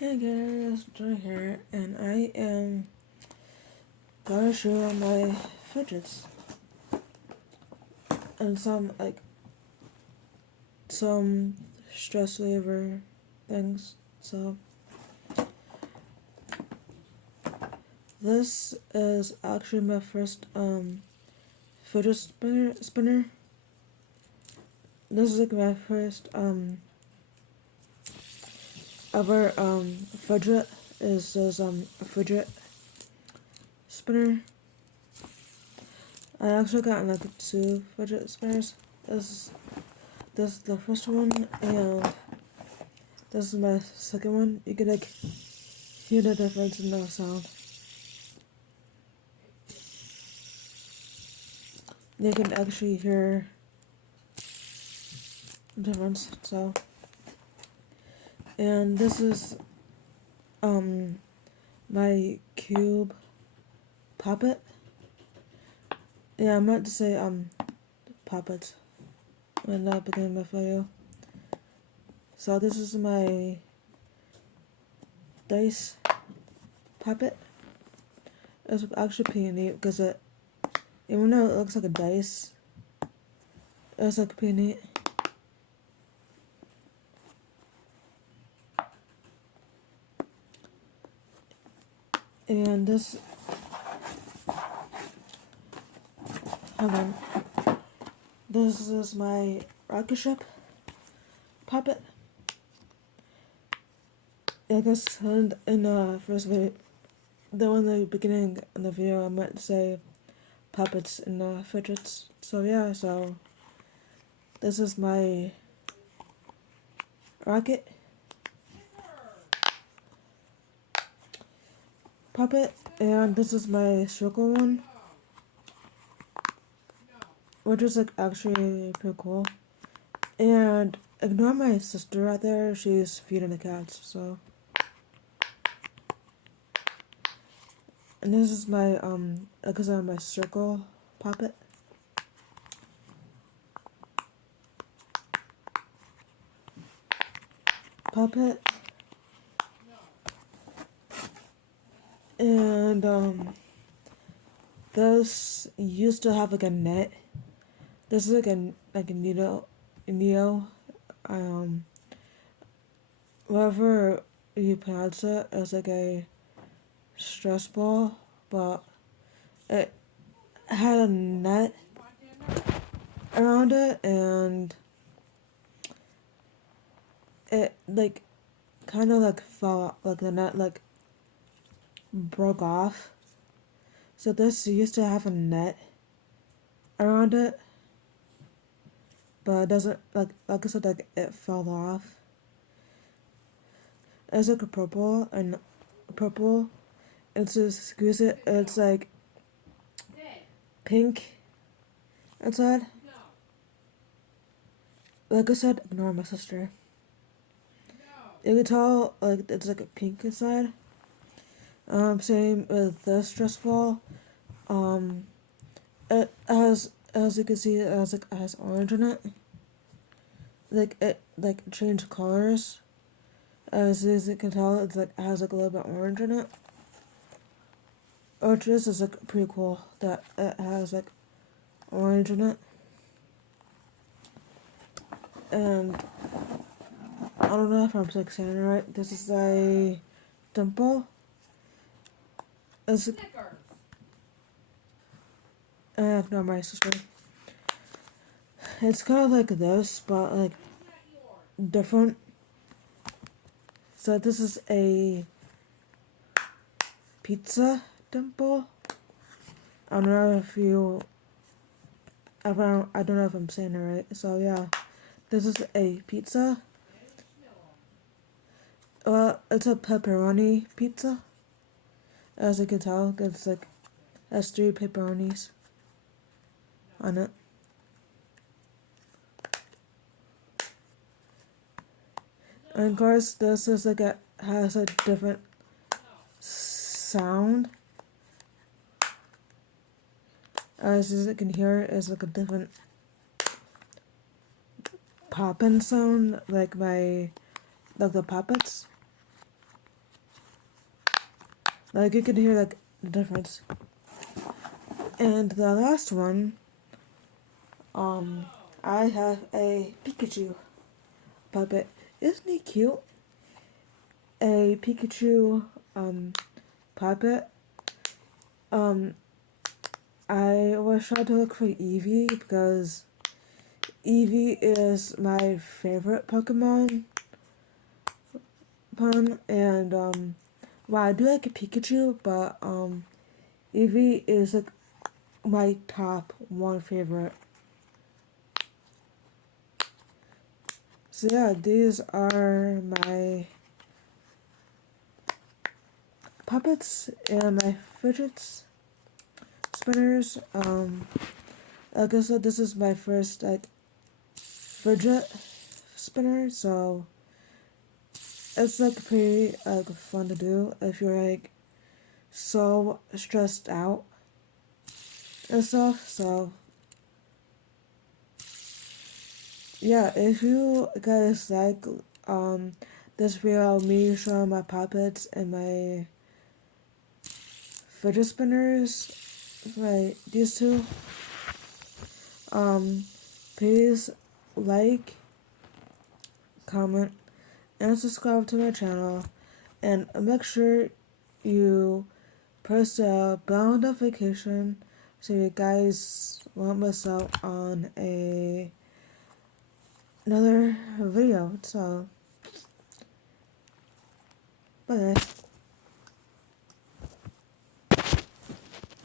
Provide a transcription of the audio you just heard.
Hey guys, Joy here, and I am gonna show my fidgets and some stress reliever things. So this is actually my first fidget spinner. This is like my first ever fidget is this a fidget spinner. I actually got like two fidget spinners. This is the first one, and this is my second one. You can like hear the difference in the sound. You can actually hear the difference. So, and this is my cube puppet. Yeah, I meant to say puppet when I began my video. So this is my dice puppet. It's actually pretty neat because even though it looks like a dice, it's like pretty neat. And this, hold on, this is my rocket ship puppet. I guess in the first video, in the beginning of the video, I meant to say puppets and fidgets. So yeah, so this is my rocket puppet, and this is my circle one, which is like actually pretty cool. And ignore my sister right there; she's feeding the cats. So, and this is my like I said, my circle puppet. Puppet, and this used to have like a net. This is like a needle. Um, whatever you pronounce it, it's like a stress ball, but it had a net around it, and it like kind of like fell, like the net like broke off. So this used to have a net around it, but it doesn't, like I said, like it fell off. It's like a purple. It's just squeeze it. It's like pink inside. Like I said, ignore my sister. You can tell like it's like a pink inside. Same with this stress ball. It has, as you can see, it has orange in it. Like it like changed colors. As you can tell, it's like it has like a little bit orange in it. Which is like pretty cool that it has like orange in it. And I don't know if I'm like saying it right. This is a dimple. It's I have no my sister. It's kind of like this, but like different. So this is a pizza dimple. I don't know if you. I don't know if I'm saying it right. So yeah, this is a pizza. Well, it's a pepperoni pizza. As you can tell, it's like has 3 pepperonis on it. And of course, this is like has a different sound. As you can hear, it's like a different popping sound, like the puppets. Like you can hear like the difference. And the last one, um, I have a Pikachu puppet. Isn't he cute? A Pikachu puppet. Um, I was trying to look for Eevee because Eevee is my favorite Pokemon and well, I do like a Pikachu, but Eevee is like my top one favorite. So yeah, these are my puppets and my fidget spinners. Like I said, this is my first like fidget spinner, so it's like pretty like fun to do if you're like so stressed out and stuff. So yeah, if you guys like this video of me showing my puppets and my fidget spinners, right, these two, please like, comment, and subscribe to my channel, and make sure you press the bell notification so you guys won't miss out on another video. So, bye guys.